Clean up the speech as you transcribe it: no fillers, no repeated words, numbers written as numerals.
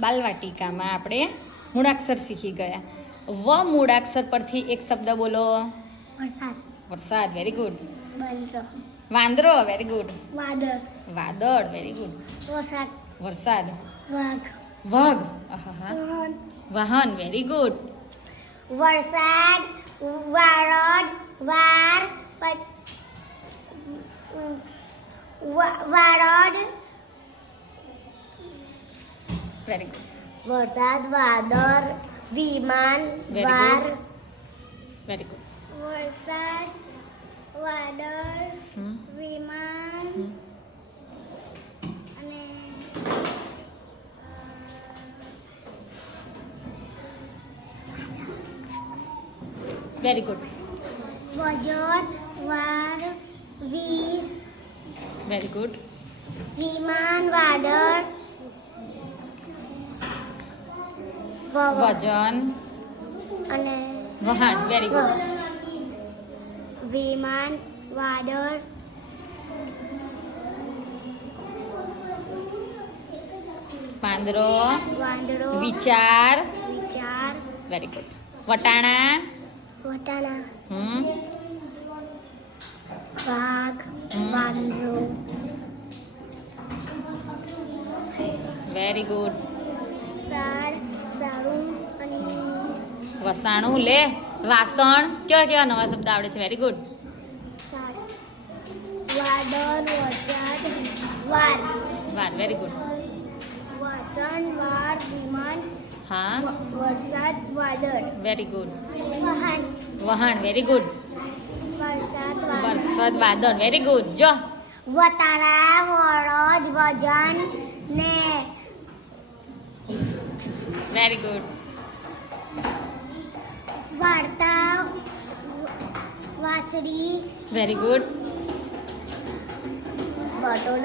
બાલવાટિકામાં આપણે મૂળાક્ષર શીખી ગયા. વ મૂળાક્ષર પરથી એક શબ્દ બોલો. વરસાદ. વરસાદ. Very good. બંધ. વાંદરો. Very good. વાદળ. વાદળ. Very good. વરસાદ. વરસાદ. વાઘ. વાઘ. આહાહા. વાહન. Very good. વરસાદ. વારડ. વાર. વારડ. Very good. વરસાદ. વાદળ. વિમાન. Very વાર. good. Very good. વરસાદ. વાદળ. વિમાન. અને વેરી ગુડ. વજન. વાર. વીજ. Very good. વિમાન. વાદળ. વજન. અને વહાણ. Very good. વિમાન. વાદળ. પાંદરો. વાંદરો. વિચાર. વિચાર. Very good. વટાણા. વટાણા. વાઘ. વાંદરો. Very good. સાળ. સારું. અને વસાણું. લે. વાસણ. કેવા કેવા નવા શબ્દ આવડે છે. Very good. સાળ. વાદળ. વરસાદ. વાર. વાર. Very good. વસન. વાર. વિમાન. હા. વરસાદ. વાદળ. Very good. વહાણ. વહાણ. Very good. વરસાદ. વાદળ. વરસાદ. વાદળ. Very good. જો. વતારા. વરજ. વજન. ને વેરી ગુડ. વાર્તા. વાંસળી. Very good. બટોલા.